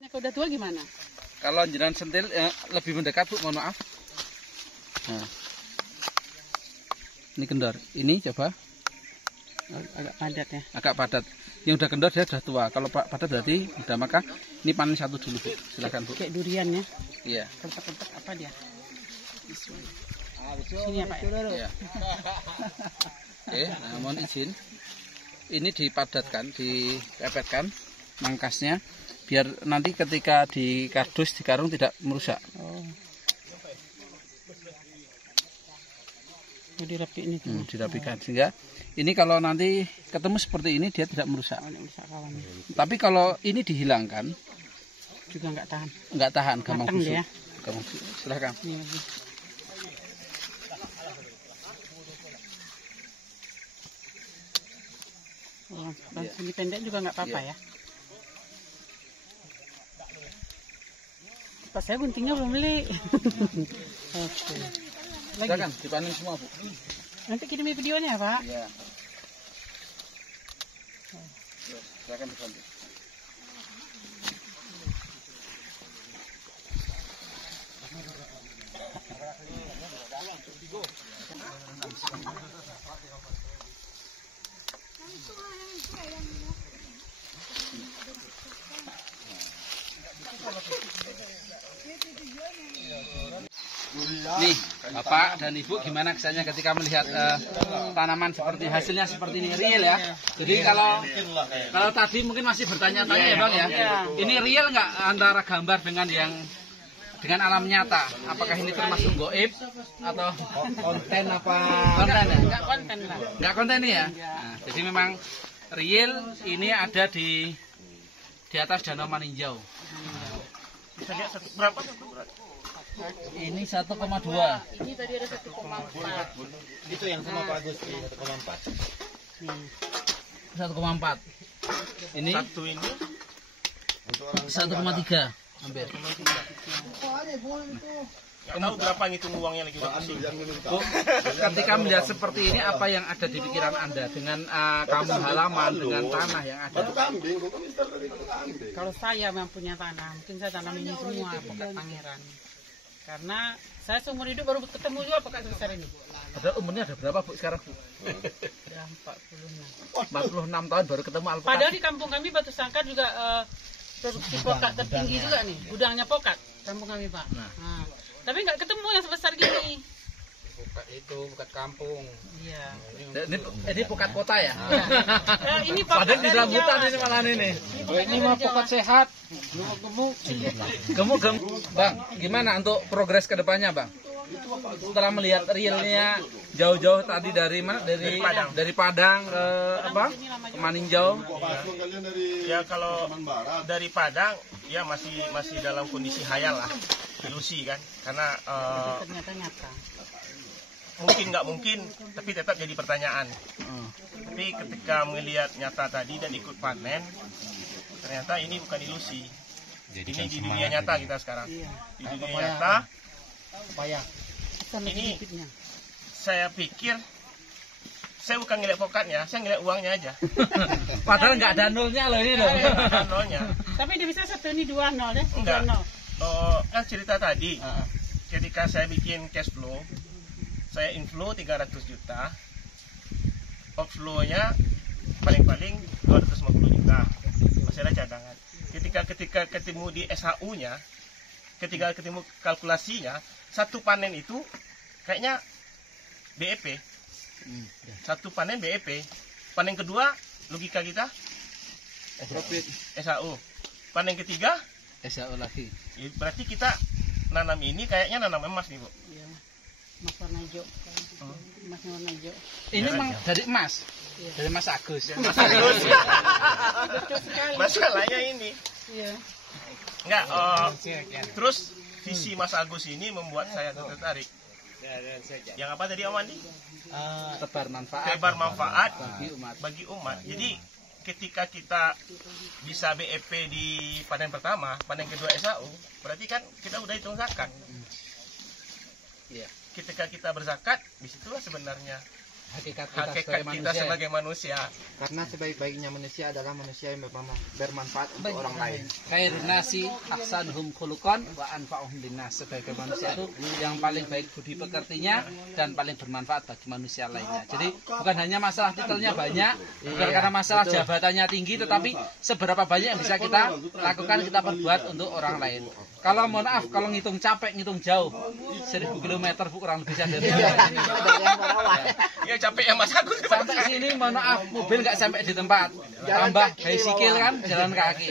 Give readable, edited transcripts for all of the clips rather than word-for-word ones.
Kalau udah tua gimana? Kalau jenengan sentil lebih mendekat Bu, mohon maaf. Nah. Ini kendor. Ini coba. Agak padat ya. Agak padat. Yang udah kendor dia sudah tua. Kalau padat berarti udah, maka ini panen satu dulu Bu. Silakan Bu. Kayak durian ya. Iya. Kentek-kentek apa dia? Sini ya Pak ya? Iya. Oke, nah, mohon izin. Ini dipadatkan, dipepetkan mangkasnya biar nanti ketika di kardus, di karung tidak merusak. Oh. Dirapiin itu. Dirapikan sehingga ini kalau nanti ketemu seperti ini dia tidak merusak. Tapi kalau ini dihilangkan juga nggak tahan. Nggak tahan, gampang busuk. Ya. Gampang busuk. Silahkan. Sini pendek juga nggak apa-apa ya. Pas saya guntingnya belum beli. Oke. Silakan dipanen semua Bu. Nanti kirim videonya Pak. Iya. Silakan dibantu. Nih, Bapak dan Ibu gimana kesannya ketika melihat tanaman seperti hasilnya seperti ini, real ya? Jadi kalau tadi mungkin masih bertanya-tanya ya Bang ya, ini real nggak antara gambar dengan alam nyata? Apakah ini termasuk goib atau konten apa? Konten ya? Nggak konten lah. Nggak konten ini ya? Nah, jadi memang real ini ada di atas Danau Maninjau. Bisa lihat berapa? Ini 1,2. Ini tadi ada 1,4. Itu yang sama Pak Agus di 1,4. 1,4. Ini Satu ini 1,3 hampir. nggak tahu berapa ngitung uangnya lagi Pak. Bu, ketika melihat seperti ini apa yang ada di pikiran Anda dengan kampung halaman, dengan tanah yang ada? Kalau saya yang punya tanah, mungkin saya tanam ini semua pokat pangeran. Karena saya seumur hidup baru ketemu juga pokat sebesar ini. Padahal umurnya ada berapa Bu sekarang Bu? Sudah 46. 46 tahun baru ketemu alpukat. Padahal di kampung kami Batu Sangkar juga produksi pokat tertinggi juga nih. Gudangnya pokat kampung kami Pak. Nah, tapi nggak ketemu yang sebesar gini. Pokat itu, pokat kampung. Iya. Ini pokat kota ya? Nah, ini pokat Padahal di dari rambutan Jawa. ini malah ini. Ini mah pokat sehat. Gemuk. Bang, gimana untuk progres ke depannya Bang? Setelah melihat realnya jauh-jauh tadi dari mana? Dari Padang ke apa? Ke Maninjau. Ya kalau dari Padang ya masih dalam kondisi hayal lah, ilusi kan, karena Ternyata nyata. mungkin nggak mungkin, tapi tetap jadi pertanyaan. Tapi ketika melihat nyata tadi dan ikut panen, ternyata ini bukan ilusi. Ini di dunia nyata kita sekarang. Di dunia nyata. Ini saya pikir saya bukan ngeliat pokatnya, saya ngeliat uangnya aja. Padahal nggak ada nolnya loh ini loh. Bukan nolnya. Tapi dia bisa 1 ini 2 nol deh. 3 Enggak. nol. Kan cerita tadi, ketika saya bikin cash flow, saya inflow 300 juta, outflow-nya paling-paling 250 juta, masih ada cadangan. Ketika ketemu di SHU-nya, ketika ketemu kalkulasinya, satu panen itu kayaknya BEP. Satu panen BEP. Panen kedua, logika kita Profit. SHU. Panen ketiga, SHU lagi. ya berarti kita nanam ini kayaknya nanam emas nih Bu. Iya. Emas warna hijau. Emasnya warna hijau. Ini memang dari emas. Iya. Dari Mas Agus. Mas Agus. Betul sekali. Masalahnya ini. Iya. Enggak, terus visi Mas Agus ini membuat saya tertarik. Yang apa tadi Om Andi? Tebar manfaat. Tebar manfaat bagi umat. bagi umat. Jadi ketika kita bisa BEP di panen pertama, panen kedua SAU, berarti kan kita udah hitung zakat. Iya. Ketika kita berzakat, disitulah sebenarnya hakikat hakikat kita sebagai manusia. Karena sebaik-baiknya manusia adalah manusia yang bermanfaat untuk orang lain. Khairun nasi ahsanuhum khuluqan wa anfa'uhum linnas. Sebagai manusia itu yang paling baik budi pekertinya dan paling bermanfaat bagi manusia lainnya. Jadi bukan hanya masalah titelnya banyak, bukan karena masalah jabatannya tinggi, tetapi seberapa banyak yang bisa kita lakukan, kita perbuat untuk orang lain. Kalau mohon maaf, kalau ngitung capek, ngitung jauh, 1000 km kurang lebih dari Ya capek ya Mas Agus. sampai sini mohon maaf, mobil nggak sampai di tempat, tambah bicycle kan, jalan kaki.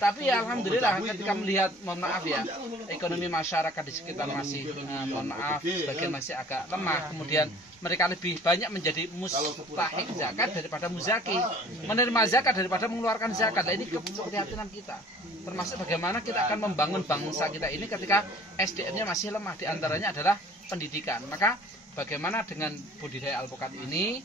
Tapi ya alhamdulillah ketika melihat, mohon maaf ya, ekonomi masyarakat di sekitar masih mohon maaf sebagian masih agak lemah, kemudian mereka lebih banyak menjadi mustahik zakat daripada muzaki, menerima zakat daripada mengeluarkan zakat. Nah, ini keprihatinan kita, termasuk bagaimana kita akan membangun bangsa kita ini ketika SDM-nya masih lemah, diantaranya adalah pendidikan. Maka bagaimana dengan budidaya alpukat ini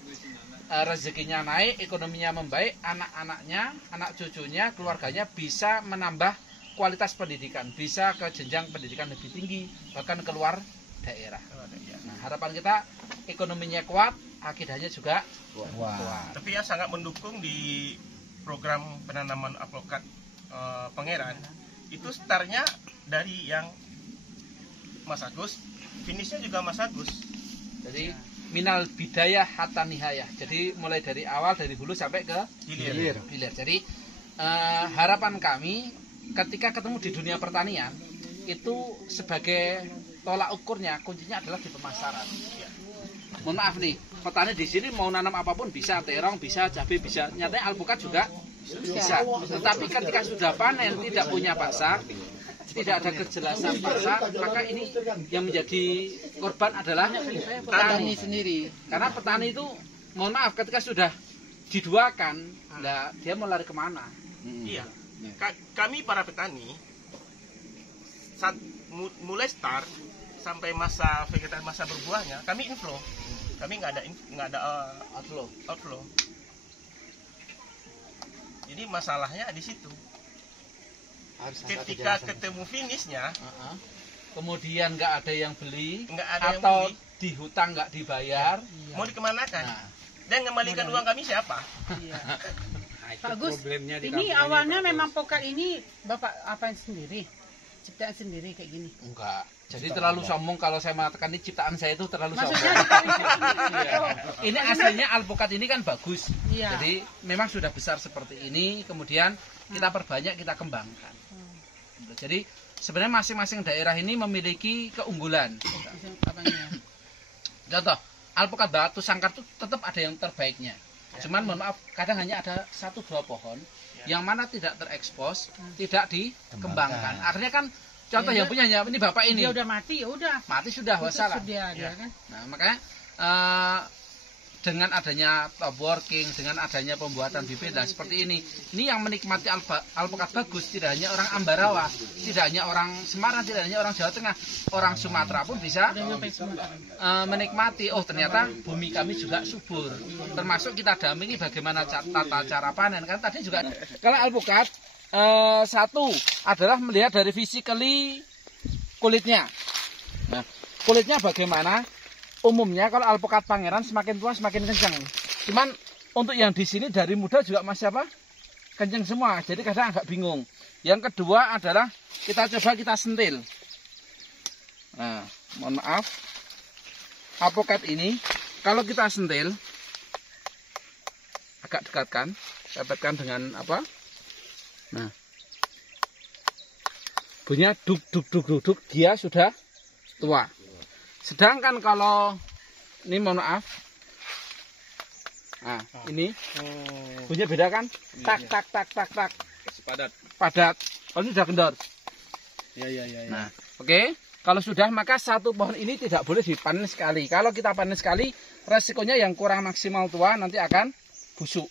rezekinya naik, ekonominya membaik, anak-anaknya, anak cucunya, keluarganya bisa menambah kualitas pendidikan, bisa ke jenjang pendidikan lebih tinggi, bahkan keluar daerah. Nah, harapan kita ekonominya kuat, akidahnya juga kuat. Tapi ya sangat mendukung di program penanaman alpukat Pangeran. Itu startnya dari yang Mas Agus, finishnya juga Mas Agus. Jadi minal bidayah hatta nihayah. Jadi mulai dari awal, dari hulu sampai ke hilir. Jadi harapan kami ketika ketemu di dunia pertanian itu sebagai tolak ukurnya, kuncinya adalah di pemasaran. Mohon maaf nih, petani di sini mau nanam apapun bisa, terong bisa, cabai bisa, nyatanya alpukat juga bisa. Tetapi ketika sudah panen tidak punya pasar, tidak ada kejelasan pasar, maka ini yang menjadi korban adalah petani sendiri. Karena petani itu, mohon maaf, ketika sudah diduakan, nah, dia mau lari kemana? Iya. Kami para petani saat mulai start sampai masa vegetasi, masa berbuahnya, kami inflow. Kami nggak ada outflow. Jadi masalahnya di situ. Ketika ketemu finishnya, kemudian nggak ada yang beli, nggak ada atau yang beli, di hutang nggak dibayar, mau dikemanakan? Nah. Dan ngembalikan uang kami siapa? Pak Gus, ini awalnya memang pokat ini Bapak apain sendiri? Ciptaan sendiri kayak gini? Enggak. Jadi terlalu sombong kalau saya mengatakan ini ciptaan saya itu terlalu sombong. Ini aslinya alpukat ini kan bagus. Iya. Jadi memang sudah besar seperti ini, kemudian kita perbanyak, kita kembangkan. Jadi sebenarnya masing-masing daerah ini memiliki keunggulan. Contoh, alpukat batu sangkar itu tetap ada yang terbaiknya. Cuman mohon maaf, kadang hanya ada 1-2 pohon yang mana tidak terekspos, tidak dikembangkan. Artinya kan contoh yang punyanya ini Bapak ini. Dia udah mati, ya udah. Mati sudah, wassalam. Kan? Nah, makanya dengan adanya top working, dengan adanya pembuatan bibit seperti ini yang menikmati alpukat bagus tidak hanya orang Ambarawa, tidak hanya orang Semarang, tidak hanya orang Jawa Tengah, orang Sumatera pun bisa menikmati. Oh, ternyata bumi kami juga subur. Termasuk kita dampingi bagaimana tata cara panen. Kan tadi juga kalau alpukat satu adalah melihat dari physically kulitnya. Nah, kulitnya bagaimana? Umumnya kalau alpukat Pangeran semakin tua semakin kencang. Cuman untuk yang di sini dari muda juga masih apa? Kencang semua. Jadi kadang agak bingung. Yang kedua adalah kita sentil. Nah, mohon maaf. Alpukat ini kalau kita sentil agak dekatkan, dengan apa? Nah. Bunyinya duk, dia sudah tua. Sedangkan kalau ini mohon maaf, nah ini bunyinya beda kan? Tak. Padat. Kalau ini sudah kendor. Ya. Nah, oke. Kalau sudah maka satu pohon ini tidak boleh dipanen sekali. Kalau kita panen sekali, resikonya yang kurang maksimal tua nanti akan busuk.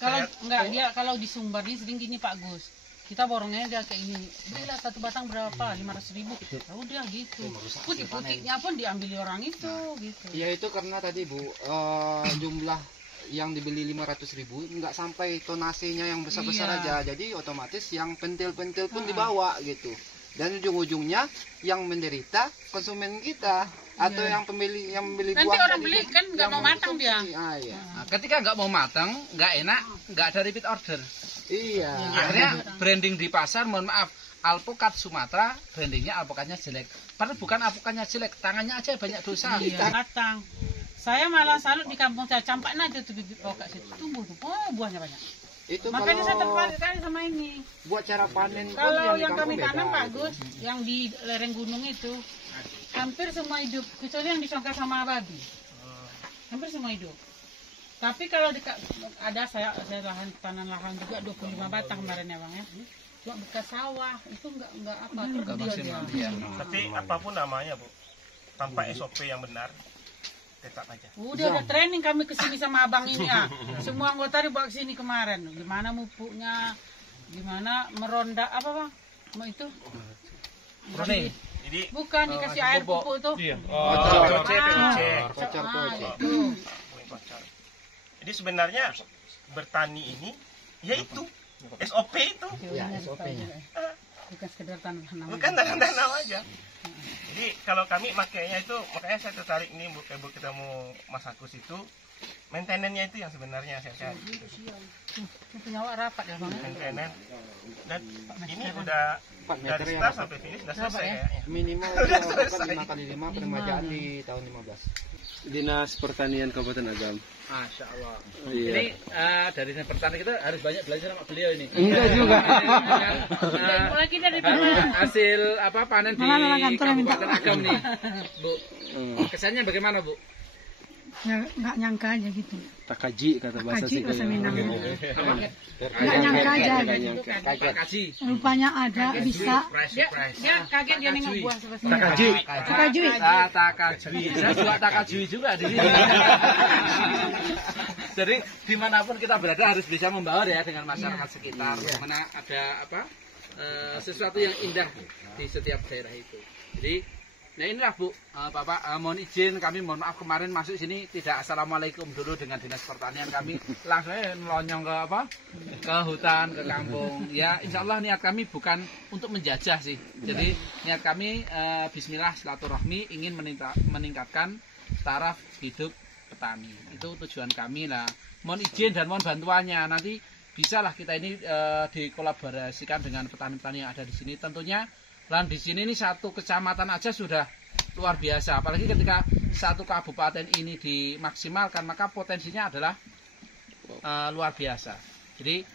Kalau enggak dia kalau di Sumbar ini sering gini Pak Gus. Kita borongnya dia kayak ini, belilah satu batang berapa? 500.000. Ya udah gitu. Putih-putihnya pun diambil orang itu gitu. Ya itu karena tadi Bu, jumlah yang dibeli 500.000 nggak sampai tonasenya yang besar-besar aja. Jadi otomatis yang pentil-pentil pun dibawa gitu. Dan ujung-ujungnya yang menderita konsumen kita. atau yang membeli Nanti buah orang beli kan nggak mau matang dia. Iya. Nah, ketika nggak mau matang, nggak enak, nggak ada repeat order. Iya. Akhirnya branding di pasar, mohon maaf, alpukat Sumatera, brandingnya alpukatnya jelek. Padahal bukan alpukatnya jelek, tangannya aja banyak dosa. Iya, matang. Saya malah salut di kampung saya, campakin aja tuh bibit pokak situ, tumbuh tuh, oh buahnya banyak. Itu Makanya saya kalau tertarik sekali sama ini. buat cara panen pun Kalau di yang kampung kami tanam beda. Pak Gus, yang di lereng gunung itu, hampir semua hidup, kecuali yang disongkar sama babi. Hampir semua hidup. Tapi kalau ada saya tanam lahan juga 25 batang kemarin ya Bang ya. Cuma bekas sawah, itu enggak apa, terus dia. Iya. Tapi apapun namanya Bu, tanpa SOP yang benar, tetap aja. Udah training kami kesini sama abang ini ya. Semua anggota dibawa kesini kemarin. Gimana mupuknya, gimana meronda apa Bang? Mau itu? Roni. Jadi Bukan dikasih air pupuk tuh. Kocor poce. Itu. Jadi sebenarnya bertani ini yaitu SOP itu, Ya, SOP-nya. Bukan sekedar tanam. bukan tanam aja. Jadi kalau kami makainya itu, makanya saya tertarik nih Bu, kita mau Mas Agus itu, maintenance-nya itu yang sebenarnya saya cari. Punya awak rapat ya Bang. Maintenance. Dan ini udah 4 meter dari ya, start Mas. sampai finish udah Berapa selesai ya? kayaknya. Minimal itu kan 5x5 peremajaan di tahun 15. Dinas Pertanian Kabupaten Agam. Masya Allah. Iya. Ini dari Dinas Pertanian kita harus banyak belajar sama beliau ini. Enggak juga. Lagi dari mana? Hasil apa panen di Kabupaten Agam nih, Bu. Kesannya bagaimana Bu? Nggak nyangka aja gitu. Takaji kata bahasa Kaji bahasa Singkawang. Minang. Nggak nyangka aja. Pak Kaji. Rupanya ada bisa. Dia kaget dia nengok buah sebesar. Takaji. Takajui. Takajui. Saya juga takajui juga di sini. Jadi dimanapun kita berada harus bisa membaur ya dengan masyarakat sekitar. Mana ada apa sesuatu yang indah di setiap daerah itu. Jadi nah inilah Bu, Bapak mohon izin kami mohon maaf kemarin masuk sini tidak assalamualaikum dulu dengan Dinas Pertanian, kami langsung melonyong ke apa ke hutan ke kampung ya. Insya Allah niat kami bukan untuk menjajah sih, jadi niat kami Bismillah silaturahmi ingin meningkatkan taraf hidup petani, itu tujuan kami lah. Mohon izin dan mohon bantuannya, nanti bisalah kita ini dikolaborasikan dengan petani-petani yang ada di sini. Tentunya lahan di sini ini satu kecamatan aja sudah luar biasa, apalagi ketika satu kabupaten ini dimaksimalkan maka potensinya adalah luar biasa. Jadi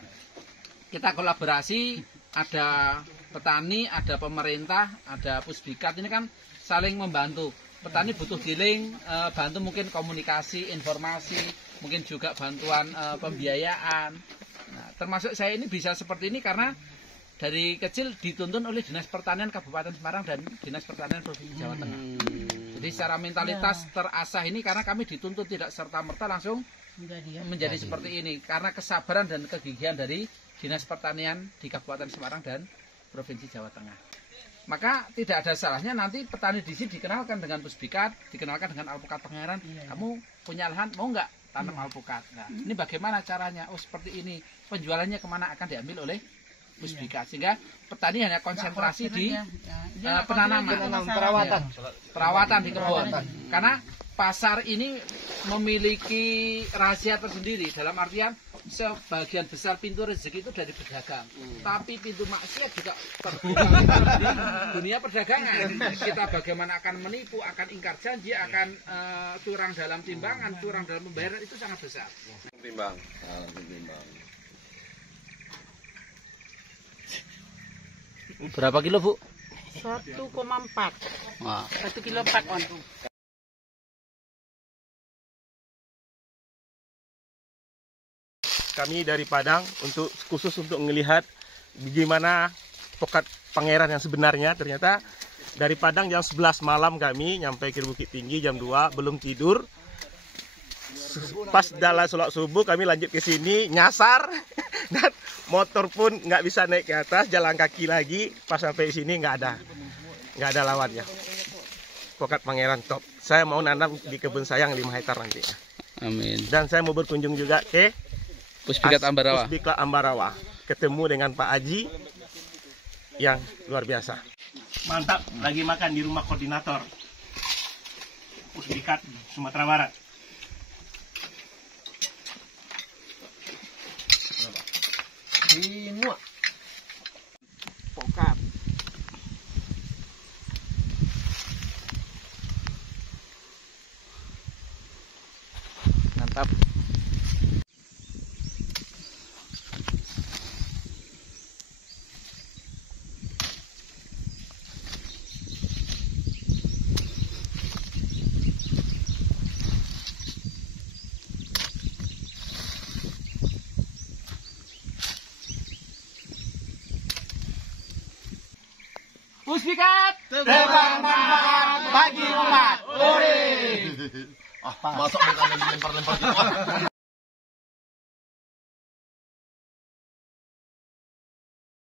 kita kolaborasi, ada petani, ada pemerintah, ada Pusbikat, ini kan saling membantu. Petani butuh giling, bantu mungkin komunikasi, informasi, mungkin juga bantuan pembiayaan. Nah, termasuk saya ini bisa seperti ini karena dari kecil dituntun oleh Dinas Pertanian Kabupaten Semarang dan Dinas Pertanian Provinsi Jawa Tengah. Jadi secara mentalitas terasah ini karena kami dituntut tidak serta-merta langsung menjadi seperti ini. Karena kesabaran dan kegigihan dari Dinas Pertanian di Kabupaten Semarang dan Provinsi Jawa Tengah. Maka tidak ada salahnya nanti petani di sini dikenalkan dengan Pusbikat, dikenalkan dengan alpukat Pangeran. Kamu punya lahan, mau nggak tanam alpukat? Nah, ini bagaimana caranya? Oh seperti ini. Penjualannya kemana akan diambil oleh Pusbikat, sehingga petani hanya konsentrasi di penanaman, perawatan di kebun. Karena pasar ini memiliki rahasia tersendiri, dalam artian sebagian besar pintu rezeki itu dari pedagang, tapi pintu maksiat juga terbuka di dunia perdagangan. Kita bagaimana akan menipu, akan ingkar janji, akan curang dalam timbangan, curang dalam pembayaran, itu sangat besar. Timbang. Berapa kilo Bu? 1,4. Wah. 1 kilo 4 on. Kami dari Padang khusus untuk melihat bagaimana pokat Pangeran yang sebenarnya. Ternyata dari Padang jam 11 malam kami nyampe ke Bukit Tinggi jam 2, belum tidur. Pas dalam sholat subuh kami lanjut ke sini nyasar dan motor pun nggak bisa naik ke atas, jalan kaki lagi. Pas sampai sini nggak ada lawannya. Pokat Pangeran top. Saya mau nanam di kebun saya yang 5 hektar nanti. Amin. Dan saya mau berkunjung juga ke Pusbikat Ambarawa. Pusbikat Ambarawa. Ketemu dengan Pak Aji yang luar biasa. Mantap, lagi makan di rumah koordinator. Pusdikat Sumatera Barat. Semua. Pokat. Mantap. Pusdikat Terbang bagi umat. Masuk bukan lempar-lempar gitu.